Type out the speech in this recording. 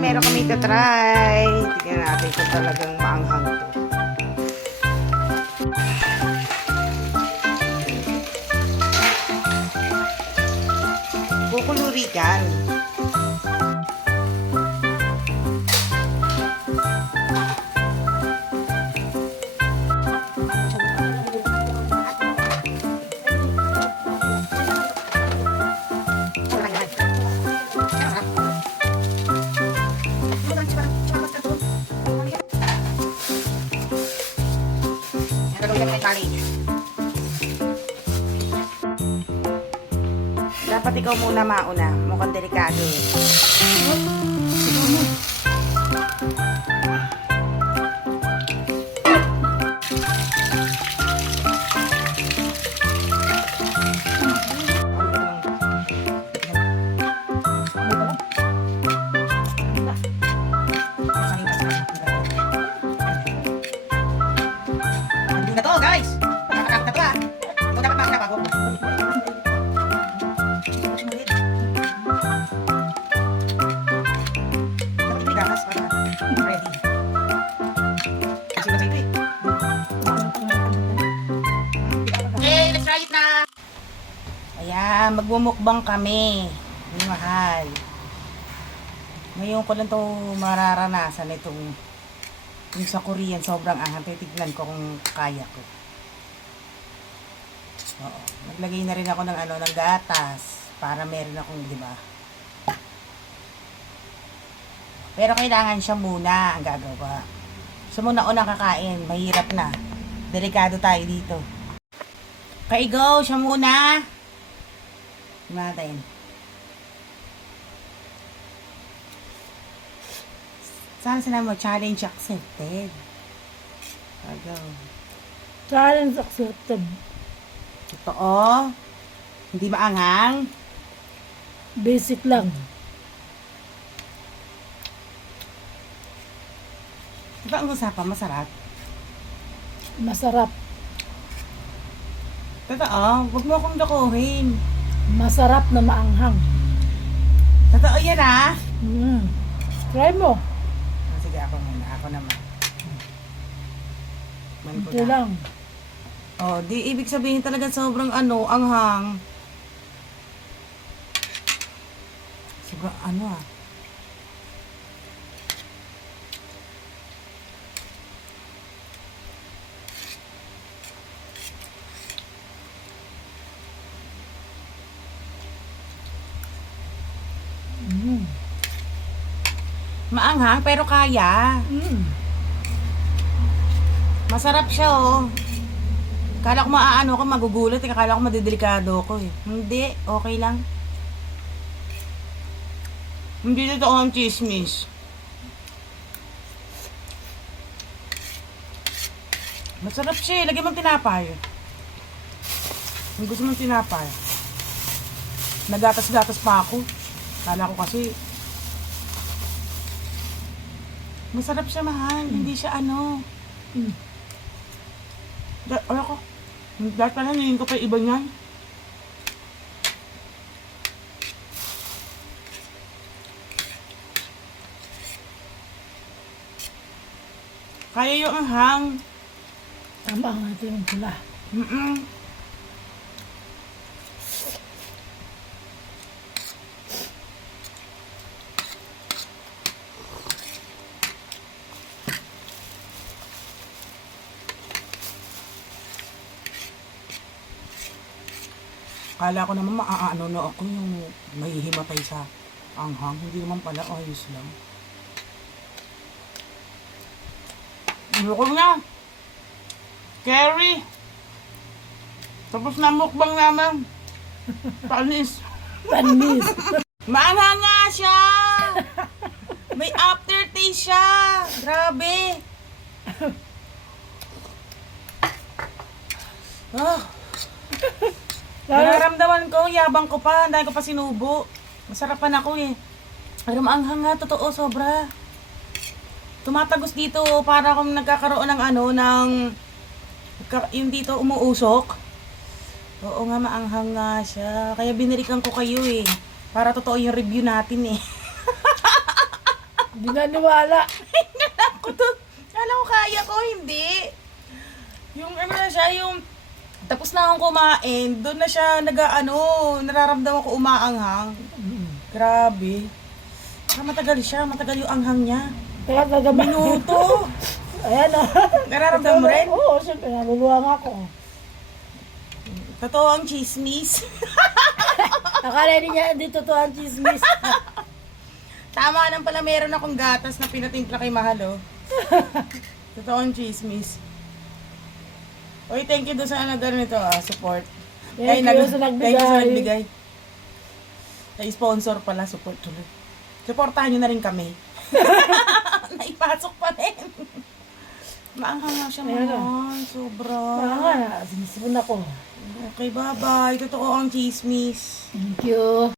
meron kami tatry. Tignan natin kung talagang maanghang to. Kukulurigan. Dapat ikaw muna mauna. Mukhang delikado eh. Hindi na to guys! Nakakakot na to ah! Ito dapat makina bago. Ayan, magmumukbang kami. May mahal. Ngayon ko lang ito mararanasan itong yung sa Korean, sobrang anghang. Titignan ko kung kaya ko. Oo. Naglagay na rin ako ng ng gatas para meron akong, di ba? Pero kailangan siya muna ang gagawa. Siya muna unang kakain. Mahirap na. Delikado tayo dito. Kaigo, siya muna. Natin. Saan sinabi mo? Challenge accepted. Agaw. Challenge accepted. Totoo? Hindi maanghang? Basic lang. Diba ang usapan? Masarap? Masarap. Totoo? Huwag mo akong lokohin. Masarap na maanghang. Totoo yan ah? Try mo. Sige, ako muna. Ako naman. Ito lang. Oh, di ibig sabihin talaga sobrang anghang. Sobrang ah. Maanghang pero kaya. Masarap siya oh. Kala ko maaano ko, magugulat. Kala ko madidelikado ko eh. Hindi, okay lang. Hindi totoo ang chismis. Masarap siya eh. Lagyan mong tinapay. Kung gusto mong tinapay. Nagatas-gatas pa ako. Kala ko kasi masarap siya, mahal. Hindi siya Ano ko? Dahil pala, nilin ko pa yung iba niyan. Kaya yung anghang. Tama nga ito yung pula. Kala ko naman maaano na ako yung mahihimatay sa anghang. Hindi naman pala, ayos lang. Ayoko na. Carrie. Tapos na mukbang naman. Panis. Panis. Maanghang nga siya. May aftertaste siya. Grabe. Nararamdaman ko, yabang ko pa, dahil ko pa sinubo. Masarapan ako eh. Pero maanghang nga, totoo, sobra. Tumatagos dito para kung nagkakaroon ng yung dito umuusok. Oo nga, maanghang nga siya. Kaya binirikan ko kayo eh. Para totoo yung review natin eh. Hindi naniwala. Ako to, alam ko kaya ko, hindi. Yung ano na siya, yung tapos na akong kumain, doon na siya nararamdaman ko umaanghang. Grabe. Matagal siya, matagal yung anghang niya. Kaya gagawin. Minuto. Ayan o. Nararamdaman mo rin? Oo, siyempre. Naluluwang ako. Totoo ang chismis. Akala niya hindi totoo ang chismis. Tama nang pala meron akong gatas na pinatimpla kay Mahal, oh. Totoo ang chismis. Uy, thank you doon sa nito, support. Thank you sa Thank you sa nagbigay. nagbigay. Sa sponsor pala, support tuloy. Supportahan nyo na rin kami. Naipasok pa rin. Maanghang nga siya, Ayan, Mahal. Sobra. Nga, sinisipon ako. Okay, bye-bye. Totoo ang chismis. Thank you.